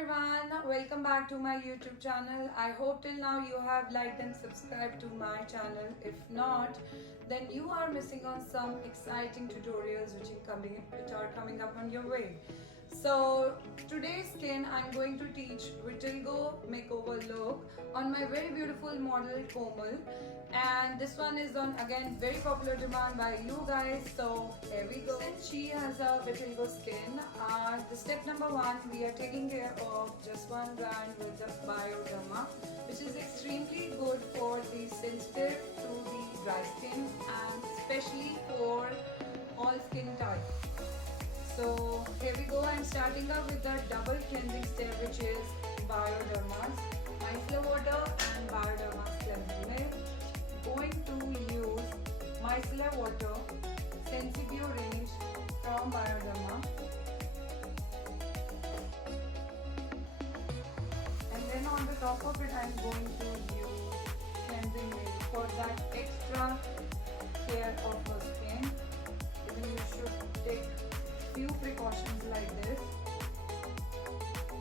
everyone, welcome back to my YouTube channel. I hope till now you have liked and subscribed to my channel. If not, then you are missing on some exciting tutorials which are coming up on your way. So today's skin I'm going to teach Vitiligo makeover look on my very beautiful model Komal, and this one is on again very popular demand by you guys. So here we go. Since she has a Vitiligo skin, the step number one, we are taking care of just one brand with the Bioderma, which is extremely good for the sensitive to the dry skin and especially for all skin types. So here we go. I'm starting up with the double cleansing step, which is Bioderma's micellar water and Bioderma's cleansing milk. Going to use micellar water, Sensibio range from Bioderma, and then on the top of it I'm going to use cleansing milk for that extra care of her skin. Even you should take few precautions like this.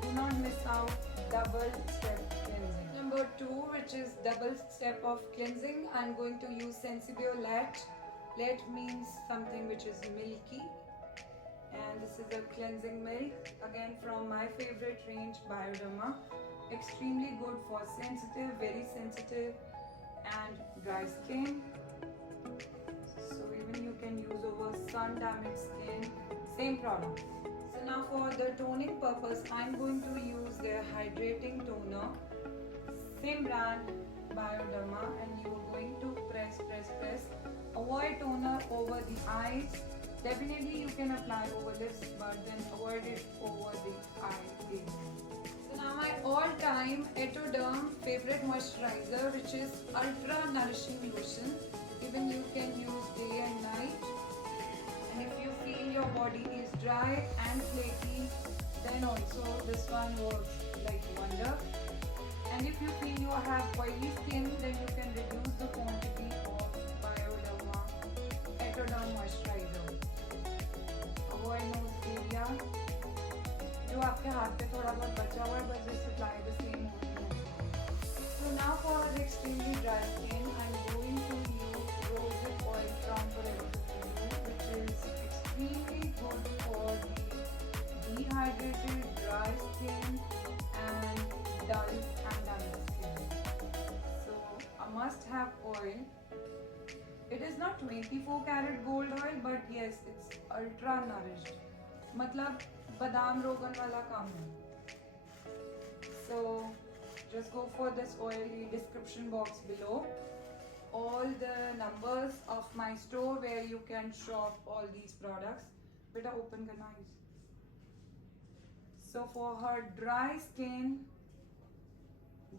Do not miss out double step cleansing. Number 2, which is double step of cleansing, I'm going to use Sensibio Let. Let means something which is milky, and this is a cleansing milk again from my favorite range Bioderma. Extremely good for sensitive, very sensitive and dry skin. So even you can use over sun damaged skin, same product. So now for the toning purpose, I'm going to use their hydrating toner, same brand Bioderma, and you are going to press. Avoid toner over the eyes. Definitely you can apply over lips, but then avoid it over the eye. So now my all-time Etoderm favorite moisturizer, which is Ultra Nourishing Lotion. Even you can use day and night. And if you feel your body is dry and flaky, then also this one works like wonder. And if you feel you have oily skin, then you can reduce the quantity of Bioderma Etoderm moisturizer. Avoid nose area. जो आपके हाथ पे थोड़ा बहुत बचा हुआ है, बस just apply the same oil. So now for extremely dry skin, I'm going to use rosehip oil from Forever, which is extremely good for the dehydrated, dry skin and dull and damaged skin. So a must-have oil. It is not 24 karat gold oil, but yes, it's ultra nourished. मतलब बादाम रोगन वाला काम है. So just go for this oil. In description box below all the numbers of my store where you can shop all these products. Beta open karna is. So for her dry skin,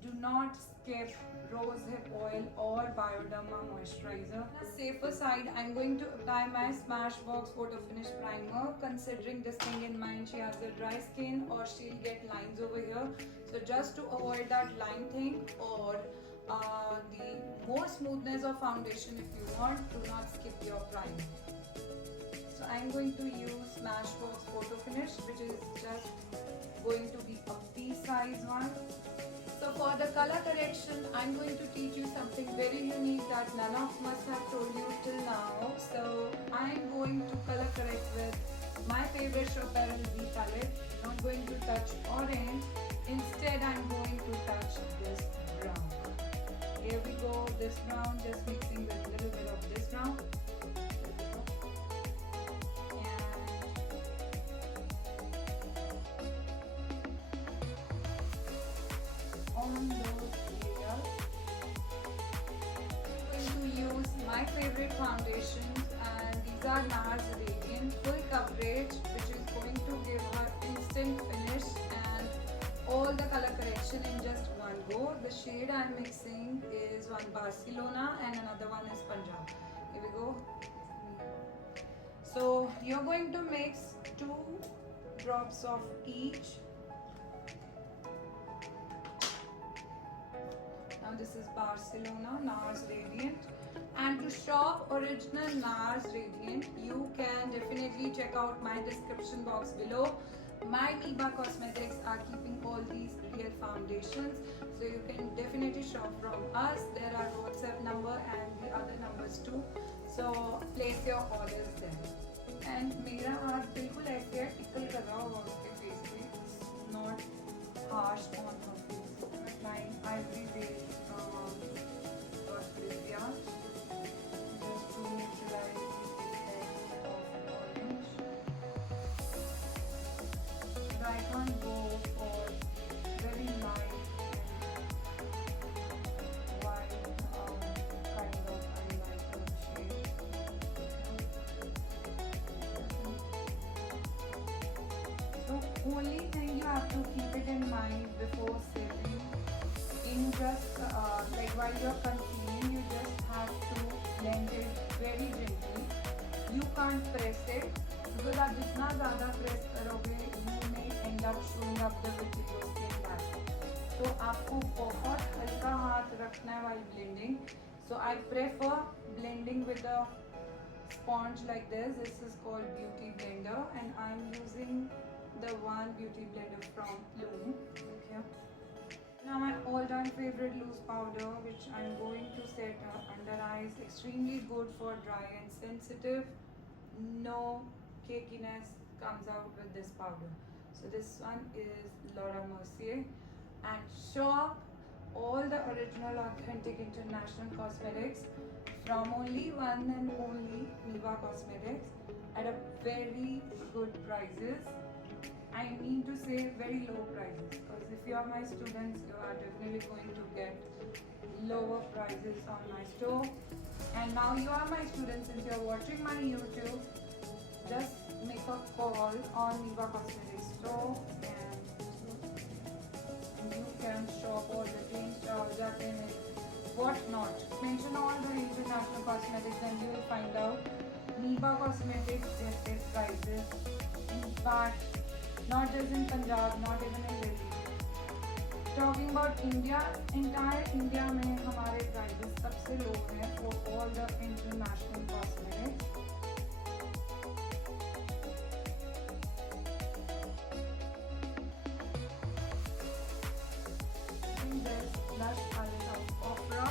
do not skip rosehip oil or Bioderma moisturizer. On the safer side, I'm going to apply my Smashbox Photo Finish Primer. Considering this thing in mind, she has a dry skin or she'll get lines over here. So just to avoid that line thing or the more smoothness of foundation, if you want, do not skip your primer. So I'm going to use Smashbox Photo Finish, which is just going to be a pea-size one. So for the color correction, I'm going to teach you something very unique that none of us have told you till now. So I'm going to color correct with my favorite Chaparral B palette. I'm not going to touch orange. Instead, I'm going to touch this brown. Here we go, this brown, just mixing with a little bit of this brown. On those areas, I'm going to use my favorite foundations, and these are NARS Radiant Full Coverage, which is going to give her instant finish and all the color correction in just one go. The shade I'm mixing is one Barcelona and another one is Punjab. Here we go. So you're going to mix 2 drops of each. Now this is Barcelona NARS Radiant, and to shop original NARS Radiant, you can definitely check out my description box below. My Niba Cosmetics are keeping all these real foundations. So you can definitely shop from us. There are WhatsApp number and the other numbers too. So place your orders there. And मेरा हाथ बिल्कुल ऐसे है, tackle कर रहा होगा उसके face पे. It's not harsh on her face. I'm applying ivory base for Lydia just to neutralize the effect of orange. But I can't go for very light and white kind of highlighter shade. So only thing you have to keep it in mind before setting, in just like while you're concealing, you just have to blend it very gently. You can't press it because आप जितना ज़्यादा press करोगे, you may end up showing up the vitiligo skin back. तो आपको बहुत हल्का हाथ रखना है while blending. So I prefer blending with a sponge like this. This is called Beauty Blender, and I'm using the one Beauty Blender from Loom. Okay. Now my all-time favorite loose powder, which I'm going to set under eyes. Extremely good for dry and sensitive. No cakiness comes out with this powder. So this one is Laura Mercier, and shop all the original authentic international cosmetics from only one and only Niva Cosmetics at a very good prices. I mean to say very low prices, because if you are my students, you are definitely going to get lower prices on my store. And now you are my students, since you are watching my YouTube, just make a call on Niva Cosmetics store and you can shop all the things, what not. Mention all the international cosmetics and you will find out Niva Cosmetics their prices. In fact, not just in Punjab, not even in Delhi. Talking about India, entire India में हमारे prices सबसे low हैं for all the international cosmetics. This blush palette of Opera,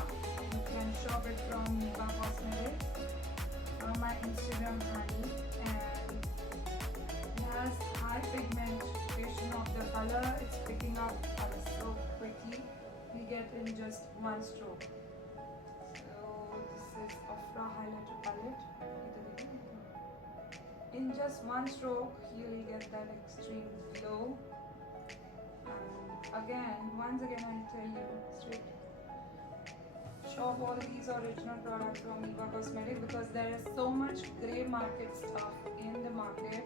you can shop it from Niva Cosmetics, from my Instagram handle, and it has high pigmentation of the color. It's picking up color so quickly. We get in just one stroke. So this is Opera highlighter palette. In just one stroke, you will get that extreme glow. And again, once again, I'll tell you straight. Shop all these original products from Niva Cosmetics, because there is so much grey market stuff in the market.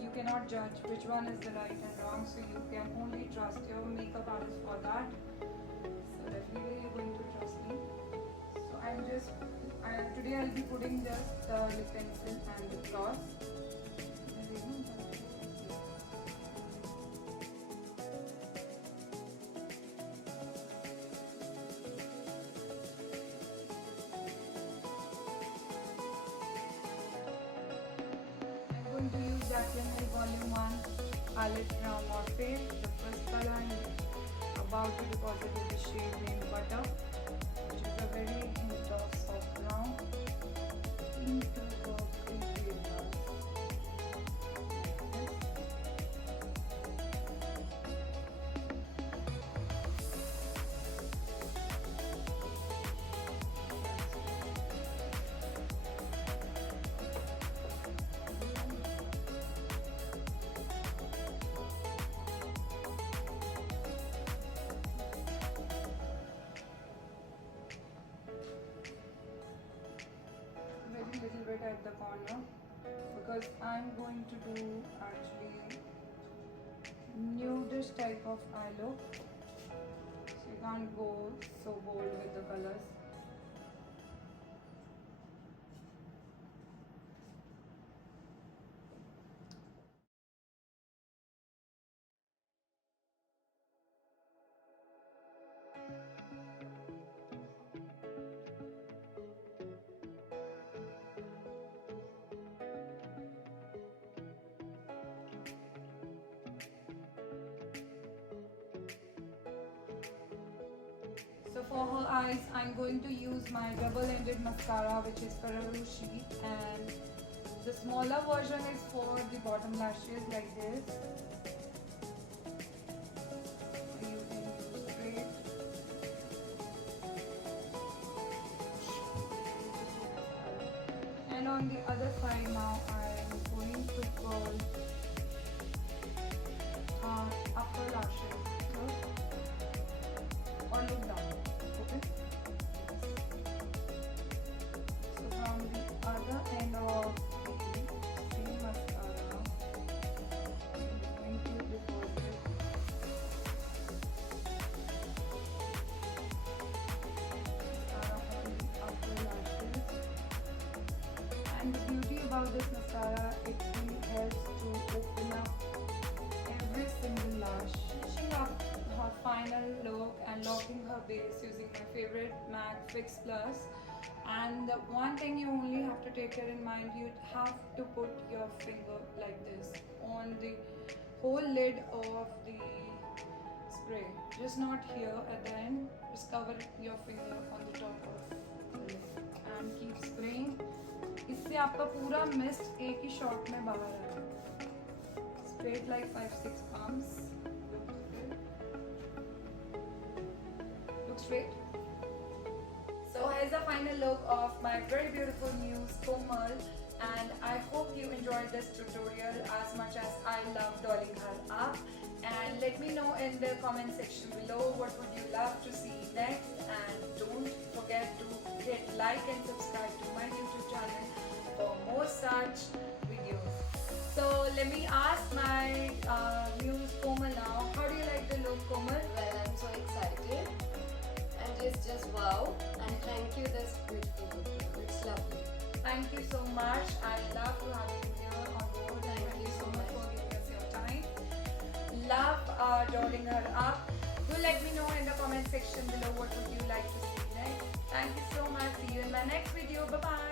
You cannot judge which one is the right and wrong, so you can only trust your makeup artist for that. So definitely you're going to trust me. So today I'll be putting just the lip pencil and the gloss. I'm going to use Jaclyn Hill Volume 1 palette from Morphe. The first color I'm about to deposit is the shade named Butter, which is a very hint of soft brown into the cream color. Very little bit at the corner, because I'm going to do actually nudish type of eye look, so you can't go so bold with the colors. So for her eyes, I'm going to use my double-ended mascara, which is Ferrero Sheet, and the smaller version is for the bottom lashes like this. Straight. And on the other side now, I'm going to curl upper lashes. Or look down. Okay. So from the other end of the same mascara, I'm going to deposit mascara on the upper lashes. And the beauty about this mascara, it really helps to open up every single lash, finishing up her final look and locking her base using my favorite MAC Fix Plus. And the one thing you only have to take care in mind, you have to put your finger like this on the whole lid of the spray, just not here at the end. Just cover your finger on the top of the lid and keep spraying. इससे आपका पूरा mist एक ही shot में बाहर आएगा. Spray it like 5-6 pumps. Look straight. So here's the final look of my very beautiful new Komal, and I hope you enjoyed this tutorial as much as I love dolling her up. And let me know in the comment section below what would you love to see next, and don't forget to hit like and subscribe to my YouTube channel for more such videos. So let me ask my muse Komal now. How do you like the look, Komal? Well, I'm so excited, and it's just wow. And thank you, this beautiful look. It's lovely. Thank you so much. I love to have you here on board. Thank you so much for giving us your time. Love dolling her up. Do let me know in the comment section below what would you like to see next. Thank you so much. See you in my next video. Bye bye.